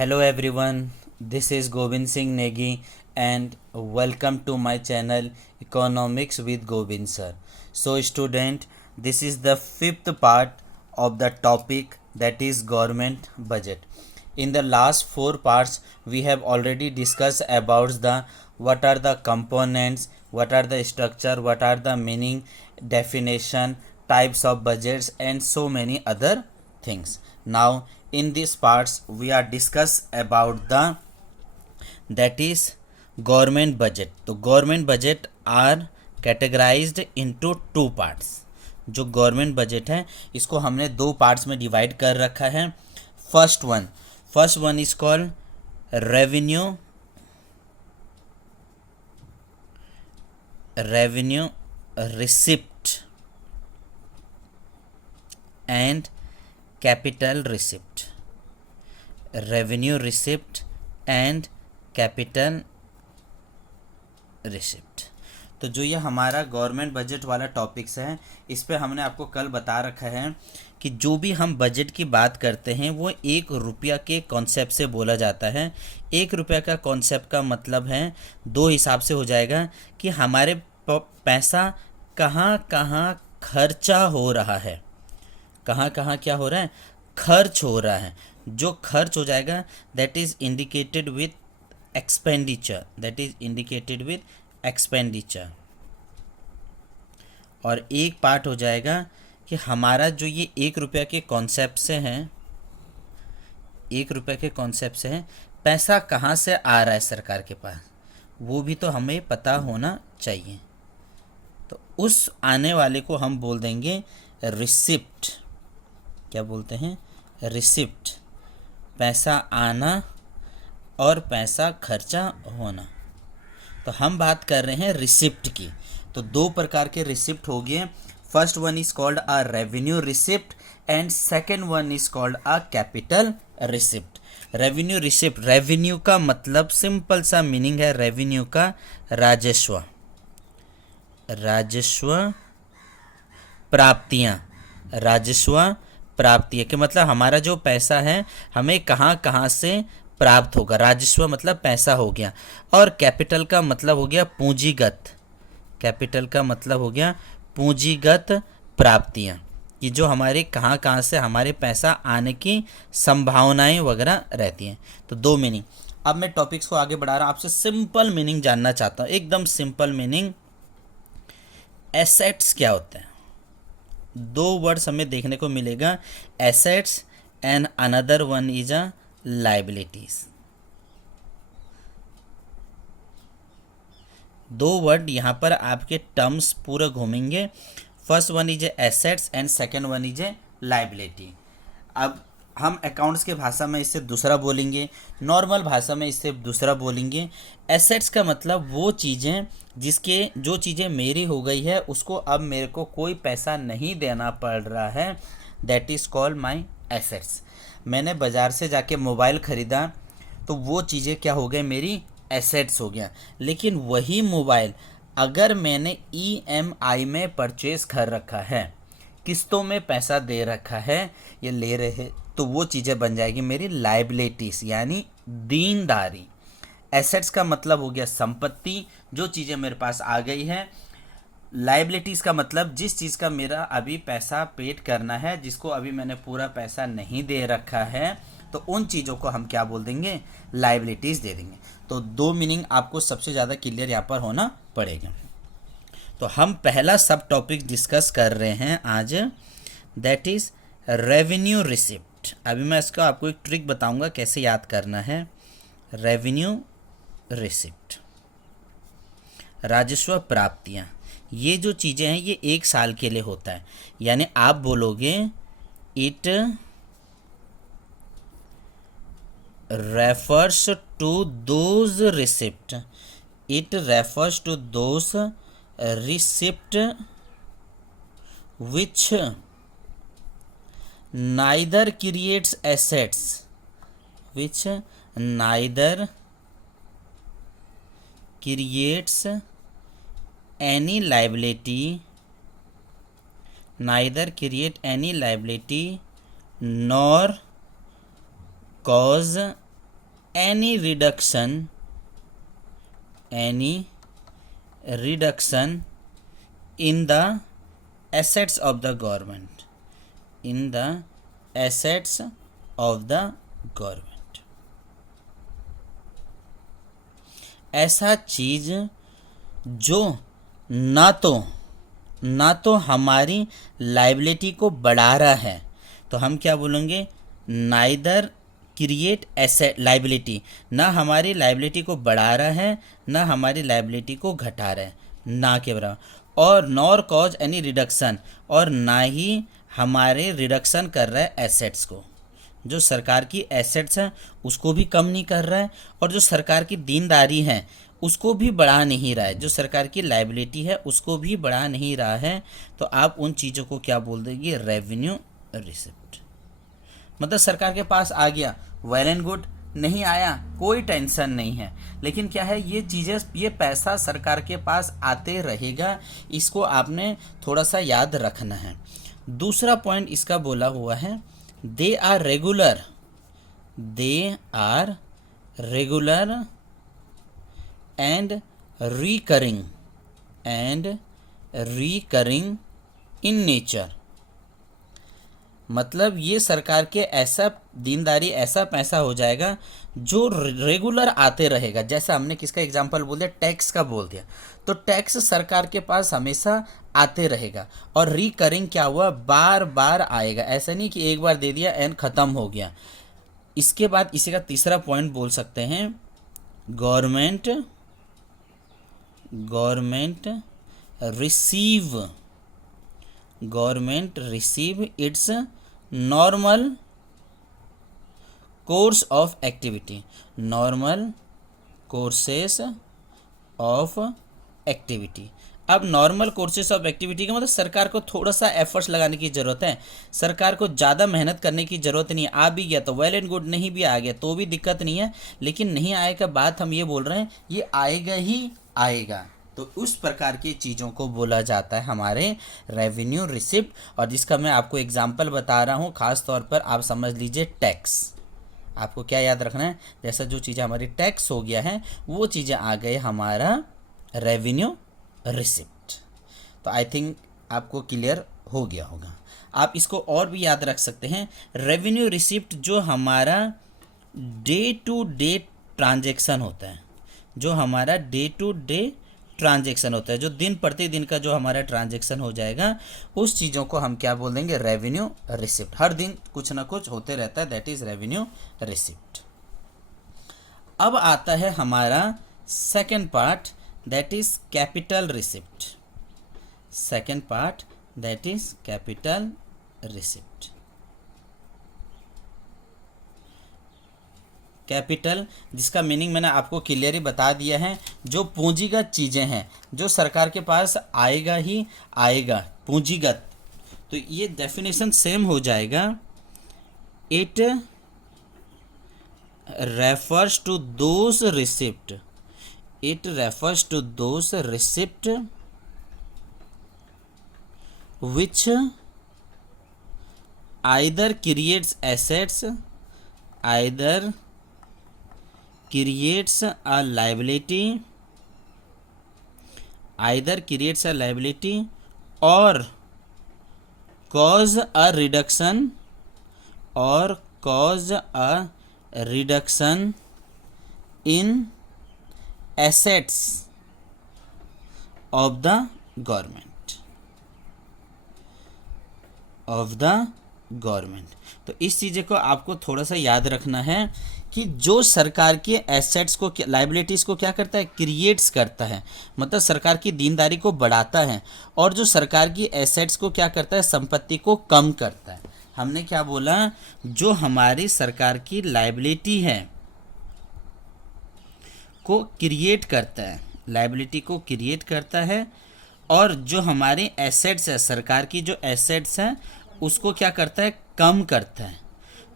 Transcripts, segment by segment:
Hello everyone, this is Govind Singh Negi and welcome to my channel Economics with Govind sir. So student, this is the fifth part of the topic, that is government budget. In the last four parts we have already discussed about the what are the components, what are the structure, what are the meaning, definition, types of budgets and so many other things. Now in these parts we are discuss about the that is government budget. तो government budget are categorized into two parts. जो government budget है इसको हमने दो parts में divide कर रखा है. First one is called revenue receipt and capital receipt. Revenue receipt and capital receipt. तो जो ये हमारा गवर्नमेंट बजट वाला टॉपिक्स है इस पे हमने आपको कल बता रखा है कि जो भी हम बजट की बात करते हैं वो 1 रुपया के कॉन्सेप्ट से बोला जाता है. 1 रुपया का कॉन्सेप्ट का मतलब है दो हिसाब से हो जाएगा कि हमारे पैसा कहाँ कहाँ खर्चा हो रहा है, कहाँ कहाँ क्या हो रहा है, खर्च हो रहा है. जो खर्च हो जाएगा that is indicated with expenditure, और एक पार्ट हो जाएगा कि हमारा जो ये 1 रुपया के कॉन्सेप्ट से हैं, 1 रुपये के कॉन्सेप्ट से है पैसा कहाँ से आ रहा है सरकार के पास, वो भी तो हमें पता होना चाहिए. तो उस आने वाले को हम बोल देंगे रिसिप्ट. क्या बोलते हैं? रिसिप्ट. पैसा आना और पैसा खर्चा होना. तो हम बात कर रहे हैं रिसिप्ट की. तो दो प्रकार के रिसिप्ट हो गए. First one is called a revenue receipt and second one is called a capital receipt. Revenue receipt, revenue का मतलब सिंपल सा मीनिंग है रेवेन्यू का राजस्व, प्राप्तियां. राजस्व प्राप्ति के मतलब हमारा जो पैसा है हमें कहाँ कहाँ से प्राप्त होगा. राजस्व मतलब पैसा हो गया. और कैपिटल का मतलब हो गया पूंजीगत, कैपिटल का मतलब हो गया पूंजीगत प्राप्तियां, कि जो हमारे कहाँ कहाँ से हमारे पैसा आने की संभावनाएं वगैरह रहती हैं. तो दो मीनिंग. अब मैं टॉपिक्स को आगे बढ़ा रहा हूँ, आपसे सिंपल मीनिंग जानना चाहता हूँ, एकदम सिंपल मीनिंग. एसेट्स क्या होते हैं? दो वर्ड्स हमें देखने को मिलेगा, assets and another one is a liabilities. दो वर्ड यहाँ पर आपके टर्म्स पूरा घूमेंगे. First one is assets and second one is liability. अब हम अकाउंट्स के भाषा में इससे दूसरा बोलेंगे, नॉर्मल भाषा में इससे दूसरा बोलेंगे. एसेट्स का मतलब वो चीज़ें जिसके जो चीज़ें मेरी हो गई है उसको अब मेरे को कोई पैसा नहीं देना पड़ रहा है, that is called my assets. मैंने बाज़ार से जाके मोबाइल ख़रीदा तो वो चीज़ें क्या हो गई, मेरी एसेट्स हो गया. लेकिन वही मोबाइल अगर मैंने EMI में परचेज़ कर रखा है, किस्तों में पैसा दे रखा है, ये ले रहे, तो वो चीज़ें बन जाएगी मेरी लाइबिलिटीज़ यानी देनदारी. एसेट्स का मतलब हो गया संपत्ति, जो चीज़ें मेरे पास आ गई है. लाइबिलिटीज़ का मतलब जिस चीज़ का मेरा अभी पैसा पेड करना है, जिसको अभी मैंने पूरा पैसा नहीं दे रखा है, तो उन चीज़ों को हम क्या बोल देंगे, लाइबिलिटीज़ दे देंगे. तो दो मीनिंग आपको सबसे ज़्यादा क्लियर यहाँ पर होना पड़ेगा. तो हम पहला सब टॉपिक डिस्कस कर रहे हैं आज, दैट इज़ रेवेन्यू रिसिप्ट. अभी मैं इसका आपको एक ट्रिक बताऊंगा कैसे याद करना है. रेवेन्यू रिसिप्ट, राजस्व प्राप्तियां, ये जो चीज़ें हैं ये 1 साल के लिए होता है. यानी आप बोलोगे it refers to those receipt, it refers to those receipt which neither creates assets, which neither creates any liability, neither create any liability nor cause any reduction in the assets of the government, in the assets of the government। ऐसा चीज जो ना तो हमारी liability को बढ़ा रहा है, तो हम क्या बोलेंगे, नाइदर क्रिएट एसेट लाइबिलिटी, ना हमारी लाइबिलिटी को बढ़ा रहा है ना हमारी लाइबिलिटी को घटा रहा है, ना के बराबर, और नॉर कॉज एनी रिडक्शन, और ना ही हमारे रिडक्शन कर रहा है एसेट्स को। जो सरकार की एसेट्स हैं उसको भी कम नहीं कर रहा है, और जो सरकार की देनदारी है उसको भी बढ़ा नहीं रहा है, जो सरकार की लाइबिलिटी है उसको भी बढ़ा नहीं रहा है। तो आप उन चीज़ों को क्या बोल देंगे, रेवेन्यू रिसिप्ट। मतलब सरकार के पास आ गया, वेल एंड गुड, नहीं आया कोई टेंशन नहीं है, लेकिन क्या है, ये चीज़ें, ये पैसा सरकार के पास आते रहेगा, इसको आपने थोड़ा सा याद रखना है। दूसरा पॉइंट इसका बोला हुआ है, they are regular and recurring in nature. मतलब ये सरकार के ऐसा देनदारी, ऐसा पैसा हो जाएगा जो रेगुलर आते रहेगा। जैसा हमने किसका एग्जांपल बोल दिया, टैक्स का बोल दिया, तो टैक्स सरकार के पास हमेशा आते रहेगा। और रिकरिंग क्या हुआ, बार बार आएगा, ऐसा नहीं कि एक बार दे दिया एंड ख़त्म हो गया। इसके बाद इसी का तीसरा पॉइंट बोल सकते हैं, government receive it's normal course of activity, normal courses of activity. अब नॉर्मल कोर्सेस ऑफ एक्टिविटी का मतलब सरकार को थोड़ा सा एफर्ट्स लगाने की ज़रूरत है, सरकार को ज़्यादा मेहनत करने की ज़रूरत नहीं है। आ भी गया तो वेल एंड गुड, नहीं भी आ गया तो भी दिक्कत नहीं है, लेकिन नहीं आए का बात हम ये बोल रहे हैं, ये आएगा ही आएगा। तो उस प्रकार की चीज़ों को बोला जाता है हमारे रेवेन्यू रिसिप्ट। और जिसका मैं आपको एग्जांपल बता रहा हूँ, ख़ास तौर पर आप समझ लीजिए टैक्स। आपको क्या याद रखना है, जैसा जो चीज़ें हमारी टैक्स हो गया है वो चीज़ें आ गए हमारा रेवेन्यू रिसिप्ट। तो आई थिंक आपको क्लियर हो गया होगा। आप इसको और भी याद रख सकते हैं, रेवेन्यू रिसिप्ट जो हमारा डे टू डे ट्रांजैक्शन होता है, जो हमारा डे टू डे ट्रांजैक्शन होता है, जो दिन प्रतिदिन का जो हमारा ट्रांजैक्शन हो जाएगा, उस चीज़ों को हम क्या बोल देंगे, रेवेन्यू रिसिप्ट। हर दिन कुछ ना कुछ होते रहता है, दैट इज़ रेवेन्यू रिसिप्ट। अब आता है हमारा second part, that is capital receipt. Second part that is capital receipt. Capital, जिसका मीनिंग मैंने आपको क्लियरली बता दिया है, जो पूंजीगत चीज़ें हैं, जो सरकार के पास आएगा ही आएगा, पूंजीगत। तो ये डेफिनेशन सेम हो जाएगा, it refers to those receipt, it refers to those receipt which either creates assets, either creates a liability, either creates a liability or cause a reduction, or cause a reduction in assets of the government, of the government. तो इस चीज़ को आपको थोड़ा सा याद रखना है कि जो सरकार के एसेट्स को, लाइबिलिटीज़ को क्या करता है, क्रिएट्स करता है, मतलब सरकार की देनदारी को बढ़ाता है, और जो सरकार की एसेट्स को क्या करता है, संपत्ति को कम करता है। हमने क्या बोला, जो हमारी सरकार की लाइबिलिटी है को क्रिएट करता है, लाइबिलिटी को क्रिएट करता है, और जो हमारे एसेट्स है, सरकार की जो एसेट्स हैं उसको क्या करता है, कम करता है।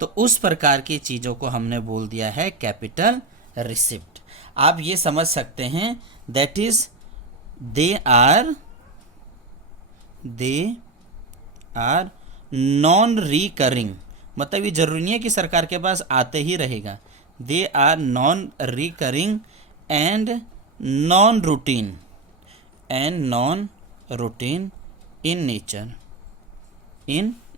तो उस प्रकार की चीज़ों को हमने बोल दिया है कैपिटल रिसिप्ट। आप ये समझ सकते हैं, that is they are non recurring. मतलब ये जरूरी नहीं है कि सरकार के पास आते ही रहेगा, they are non recurring and non routine in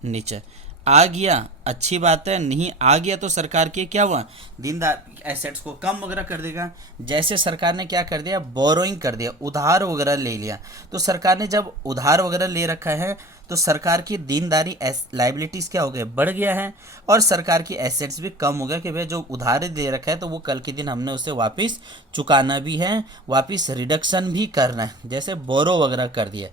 nature. आ गया अच्छी बात है, नहीं आ गया तो सरकार के क्या हुआ, दीनदार एसेट्स को कम वगैरह कर देगा। जैसे सरकार ने क्या कर दिया, बोरोइंग कर दिया, उधार वगैरह ले लिया। तो सरकार ने जब उधार वगैरह ले रखा है तो सरकार की दीनदारी लाइबिलिटीज़ क्या हो गए, बढ़ गया है, और सरकार की एसेट्स भी कम हो गया कि भाई जो उधार दे रखा है तो वो कल के दिन हमने उसे वापस चुकाना भी है, वापस रिडक्शन भी करना है, जैसे बोरो वगैरह कर दिया।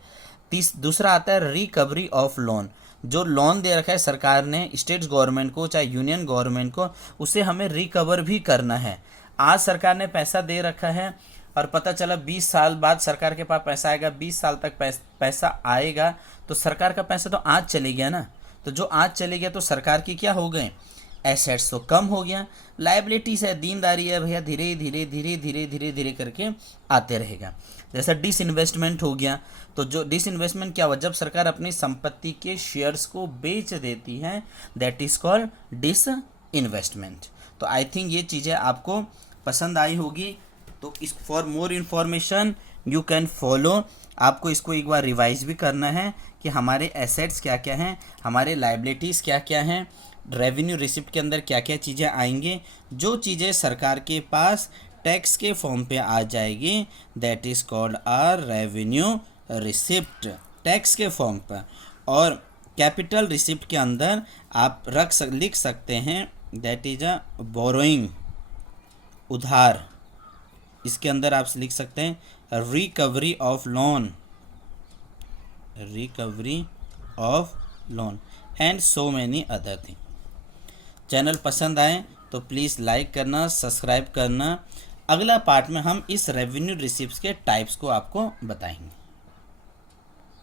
दूसरा आता है रिकवरी ऑफ लोन। जो लोन दे रखा है सरकार ने स्टेट गवर्नमेंट को चाहे यूनियन गवर्नमेंट को, उसे हमें रिकवर भी करना है। आज सरकार ने पैसा दे रखा है और पता चला 20 साल बाद सरकार के पास पैसा आएगा, 20 साल तक पैसा आएगा, तो सरकार का पैसा तो आज चले गया ना। तो जो आज चले गया तो सरकार की क्या हो गए, एसेट्स तो कम हो गया, लाइबिलिटीज है, दीनदारी है भैया, धीरे धीरे धीरे धीरे धीरे धीरे करके आते रहेगा। जैसा डिसइन्वेस्टमेंट हो गया, तो जो डिसइन्वेस्टमेंट क्या हुआ, जब सरकार अपनी संपत्ति के शेयर्स को बेच देती है, दैट इज कॉल्ड डिसइन्वेस्टमेंट। तो आई थिंक ये चीज़ें आपको पसंद आई होगी। तो इस for more information you can follow. आपको इसको एक बार रिवाइज भी करना है कि हमारे एसेट्स क्या क्या हैं, हमारे लाइबिलिटीज़ क्या क्या हैं, रेवेन्यू रिसिप्ट के अंदर क्या क्या चीज़ें आएंगे। जो चीज़ें सरकार के पास टैक्स के फॉर्म पे आ जाएगी, that is called are revenue receipt, tax के फॉर्म पर। और कैपिटल रिसिप्ट के अंदर आप लिख सकते हैं दैट इज अ बोरोइंग, उधार। इसके अंदर आप लिख सकते हैं recovery of loan and so many other thing. Channel पसंद आए तो प्लीज़ लाइक करना, सब्सक्राइब करना। अगला पार्ट में हम इस रेवेन्यू रिसिप्ट्स के टाइप्स को आपको बताएंगे।